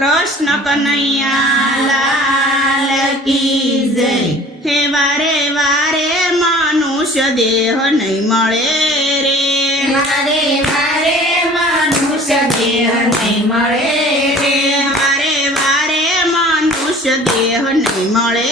કૃષ્ણ કનૈયા લાલ કી જય। હે વારે વારે મનુષ્ય દેહ નહીં મળે રે, વારે વારે મનુષ્ય દેહ નહીં મળે રે, વારે વારે મનુષ્ય દેહ નહીં મળે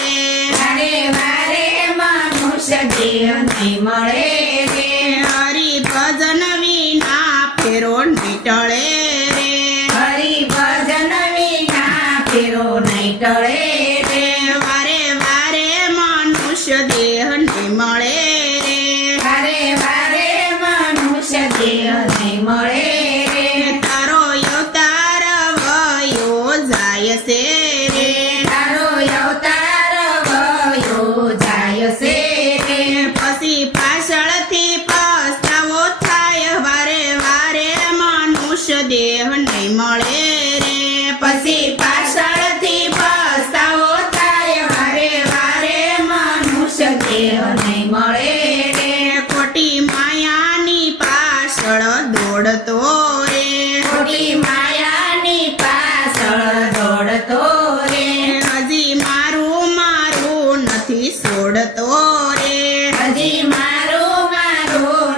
રે, વારે વારે મનુષ્ય દેહ નહીં મળે રે, હરિ ભજન વિના ફેરો નહીં ટળે રે, હરિ ભજન વિના ફેરો નહીં ટળે રે, વારે વારે મનુષ્ય દેહ નહીં મળે રે, વારે વારે મનુષ્ય દેહ નહીં મળે રે, તારો અવતાર વયો જાય છે રે, તારો અવતાર વયો જાય છે રે, પછી પાછળથી પસ્તાવો થાય, વારે વારે મનુષ્ય દેહ નહીં મળે રે, પછી પાછળથી પસ્તાવો થાય, વારે વારે મનુષ્ય દેહ નહીં મળે રે, ખોટી માયાની પાછળ દોડતો રે, ખોટી માયાની પાછળ દોડતો રે, હજી મારું મારું નથી છોડતો રે, હજી મારું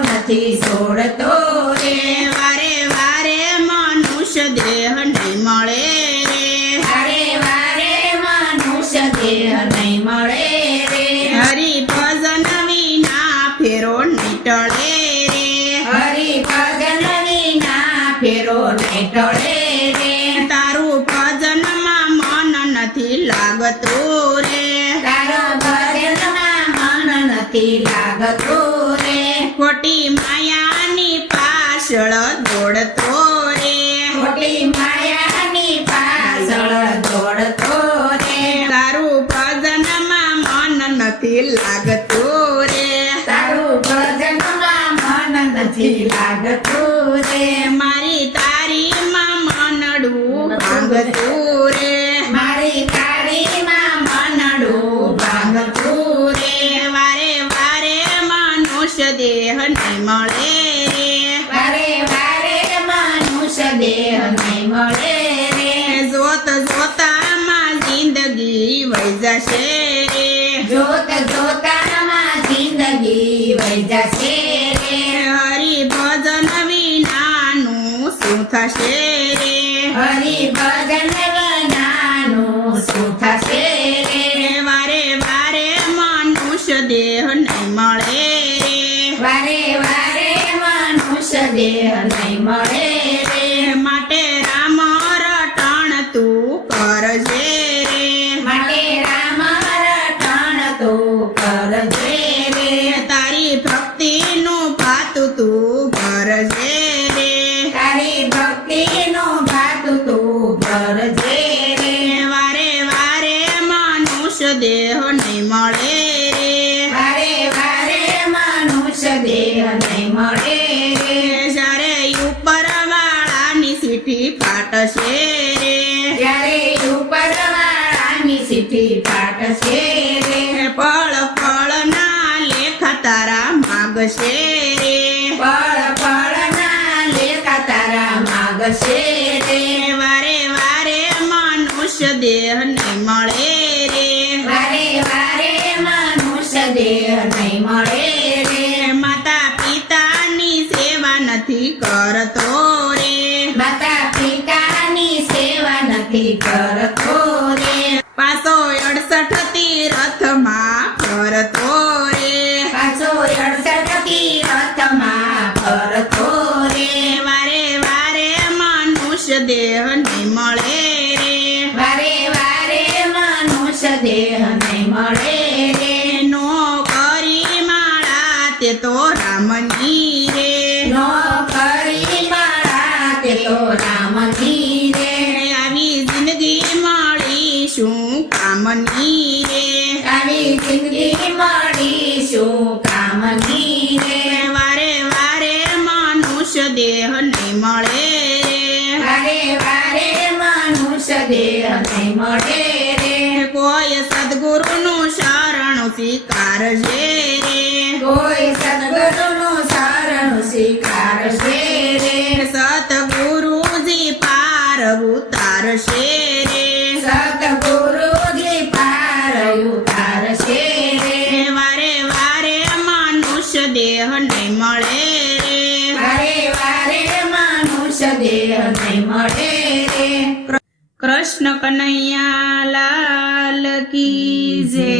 નથી છોડતો રે, વારે વારે મનુષ્ય દેહ નહીં મળે રે, વારે વારે મનુષ્ય દેહ નહીં મળે રે, હરિ ભજન વિના ફેરો નહીં ટળે રે, હરિ ભજન વિના ફેરો નહીં ટળે રે, તારું ભજનમાં મન નથી લાગતું રે, તારો ભજનમાં મન નથી લાગતું રે, ખોટી માયાની પાછળ દોડતો રે, ખોટી માયાની પાછળ દોડતો રે, તારું ભજનમાં મન નથી લાગતું રે, તારું ભજનમાં મન નથી લાગતું રે, મારી તારીમાં મનડું ભાંગતું રે, મારી તારીમાં મનડું ભાંગતું રે, વારે વારે મનુષ્ય દેહ નહીં મળે રે, વારે વારે મનુષ્ય દેહ નહીં મળે રે, જોત જોતામાં જિંદગી વહી જશે રે, જોત જોતામાં જિંદગી વહી જશે રે, હરિ ભજન વિનાનું શું થશે રે, હરિ ભજન વિનાનું શું થશે રે, વારે વારે મનુષ્ય દેહ નહીં મળે રે, વારે વારે મનુષ્ય દેહ નહીં મળે રે, માટે રામ રટણ તું કરજે રે, માટે રામ રટણ તું કરજે રે, તારી ભક્તિનું ભાતું તું ભરજે રે, તારી ભક્તિનું ભાતું તું ભરજે રે, વારે વારે મનુષ્ય દેહ નહીં મળે રે, વારે વારે મનુષ્ય દેહ નહીં મળે રે, જ્યારે ઉપર વાળાની સીઠી ફાટશે રે, ત્યારે ઉપરવાળાની ચિઠ્ઠી ફાટશે રે, પળ પળ ના લેખ તારા માગશે રે, પળ પળના લેખા તારા માગશે રે, વારે વારે મનુષ્ય દેહ નહીં મળે રે, વારે વારે મનુષ્ય દેહ નહીં મળે રે, માતા પિતાની સેવા નથી કરતો રે, માતા પિતાની સેવા નથી કરતો રે, 568 તીર્થમાં ફરતો રે, 568 તીર્થમાં ફરતો રે, વારે વારે મનુષ્ય દેહ નહીં મળે રે, વારે વારે મનુષ્ય દેહ નહીં મળે રે, નો કરી માળા તે તો રામની રે, નો કરી માળા તે તો રામની રે, આવી જિંદગી મળી શું કામની રે, આવી જિંદગી મળી શું કામની રે, વારે વારે મનુષ્ય દેહ નહીં મળે રે, વારે વારે મનુષ્ય દેહ નહીં મળે રે, કોઈ સદગુરુનું શરણ સ્વીકારજે રે, કોઈ સદગુરુનું શરણ સ્વીકારશે રે, સતગુરુજી પાર ઉતાર ઉતારશે રે. સતગુરુજી પાર ઉતારશે રે. વારે વારે મનુષ્ય દેહ નહીં મળે રે. વારે વારે મનુષ્ય દેહ નહીં મળે રે. કૃષ્ણ કનૈયા લાલ કી જય.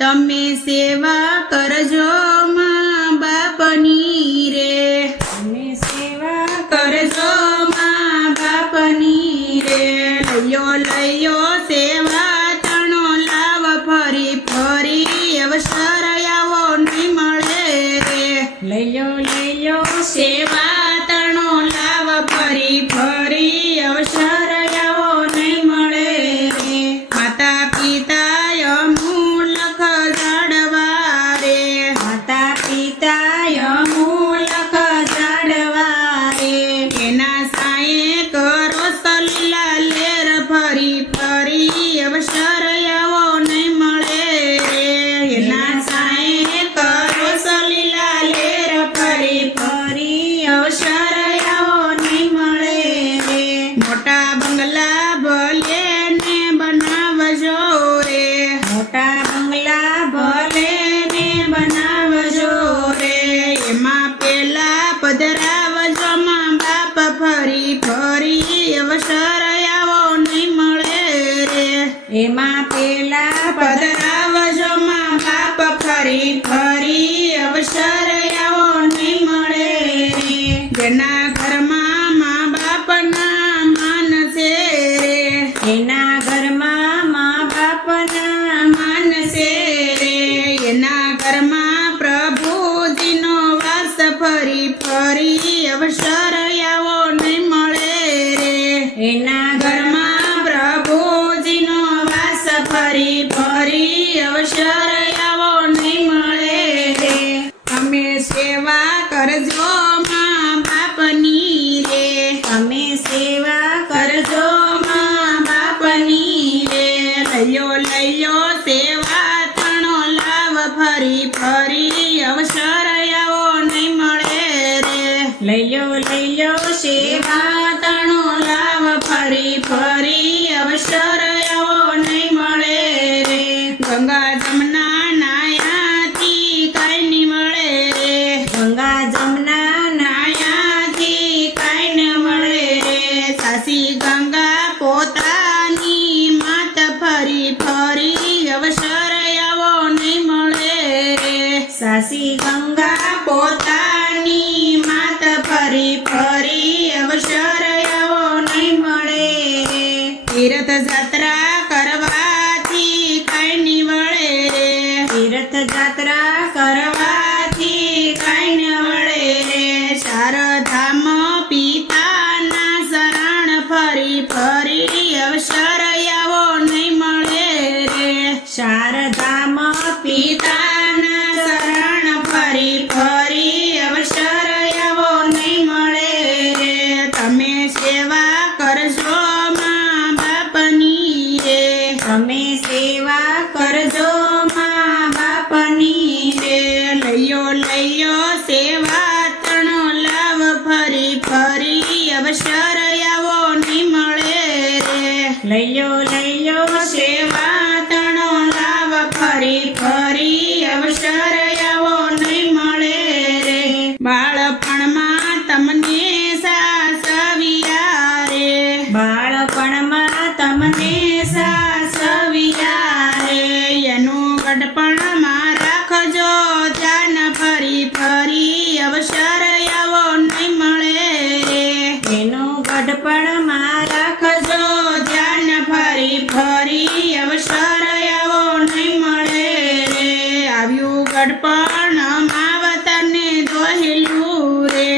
તમે સેવા કરજો મા બાપની રે. તમે સેવા કરજો મા બાપની રે. લયો સેવા તણો લાવ ફરી ફરી અવસર આવો નહીં મળે રે. લયો સેવા તણો લાવ ફરી ફરી અવસર આવો નહીં મળે રે. માતા પિતા અમૂલક જાડવા રે. માતા પિતા અમૂલક જાડવા રે. એના સાયે કરો સલીલા લેર ફરી ફરી અવસર આવો નહીં મળે રે. એના સાયે કરો સલીલા લેર ફરી ફરી અવસર આવો નહીં મળે રે. મોટા બંગલા ભલે ને બનાવજો રે. મોટા બંગલા ભલે ને બનાવજો રે. એમાં પેલા પધરાવજો માં બાપ ફરી ફરી અવસર આવો નહીં મળે રે. એમાં પેલા પધરાવજો માં બાપ ફરી ફરી અવસર આવો નહીં મળે રે. જેના ઘરમાં મા બાપના માન છે રે. એના ઘરમાં મા બાપના માન છે રે. એના ઘરમાં પ્રભુજીનો વાસ ફરી ફરી અવસર આવો નહીં મળે રે. એના ઘરમાં પ્રભુજીનો વાસ ફરી ફરી અવસર આવો નહીં મળે રે. તમે સેવા કરજો મા બાપની રે. તમે સેવા કરજો મા બાપની રે. લયો સેવા તણો લાવ ફરી ફરી અવસર આવો નહીં મળે રે. લયો સેવા તણો લાવ ફરી ફરી અવસર આવો નહીં મળે રે. ગંગા જમના નાયાથી કાંઈ નહીં મળે રે. ગંગા જમના નાયાથી કાંઈ ન મળે રે. સાસી ગંગા પોતાની માત ફરી ફરી અવસર આવો નહીં મળે રે. સાસી ગંગા પોતાની માત ફરી ફરી અવસર આવો નહીં મળે રે. તીર્થ જાત્રા કરવાથી કાંઈ નહીં મળે રે. તીર્થ જાત્રા કરવાથી કાંઈ ન મળે રે. શારદામ પિતાના શરણ ફરી ફરી અવસર આવો નહીં મળે રે. શારદામ પિતાના શરણ ફરી ફરી અવસર આવો નહીં મળે રે. તમે સેવા કરજો મા બાપની રે. તમે સેવા કરજો મા બાપની રે. લયો સેવા તણો લાવ ફરી ફરી અવસર આવો નહીં મળે રે. લયો સેવા તણો લાવ ફરી ફરી અવસર આવો નહીં મળે રે. બાળપણમાં તમને સાસવિયા રે. બાળપણમાં તમને સાસવિયા રે. એનું ગડપણમાં રાખજો ધ્યાન ફરી ફરી અવસર આવો નહીં મળે રે. એનું ગઢપણમાં રાખજો ધ્યાન ફરી ફરી અવસર આવો નહીં મળે રે. આવ્યું ગડપણ માવતરને દોહેલું રે.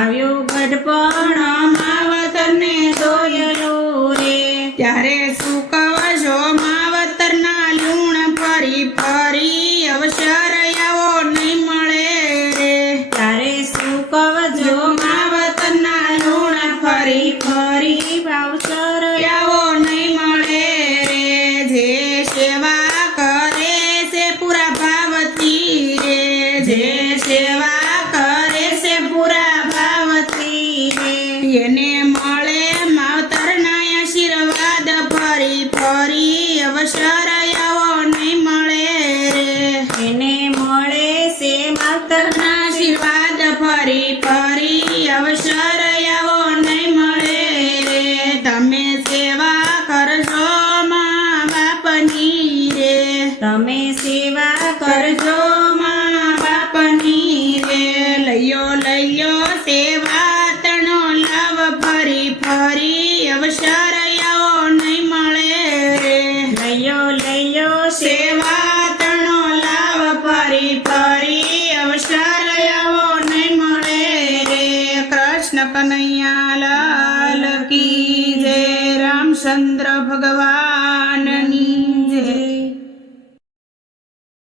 આવ્યું ગઢપણ માવતરને દોયલું રે. ત્યારે શું કવજો માવતરના લૂણ ફરી ફરી અવસર આવો નહીં મળે રે. ત્યારે શું કવજો માવતરના લૂણ ફરી ફરી અવસર આવો નહીં મળે રે. જે સેવા કરે છે પૂરા ભાવથી રે. જે સેવા કરે છે પૂરા ભાવથી રે. એને મળે માવતર લઈ લ્યો સેવા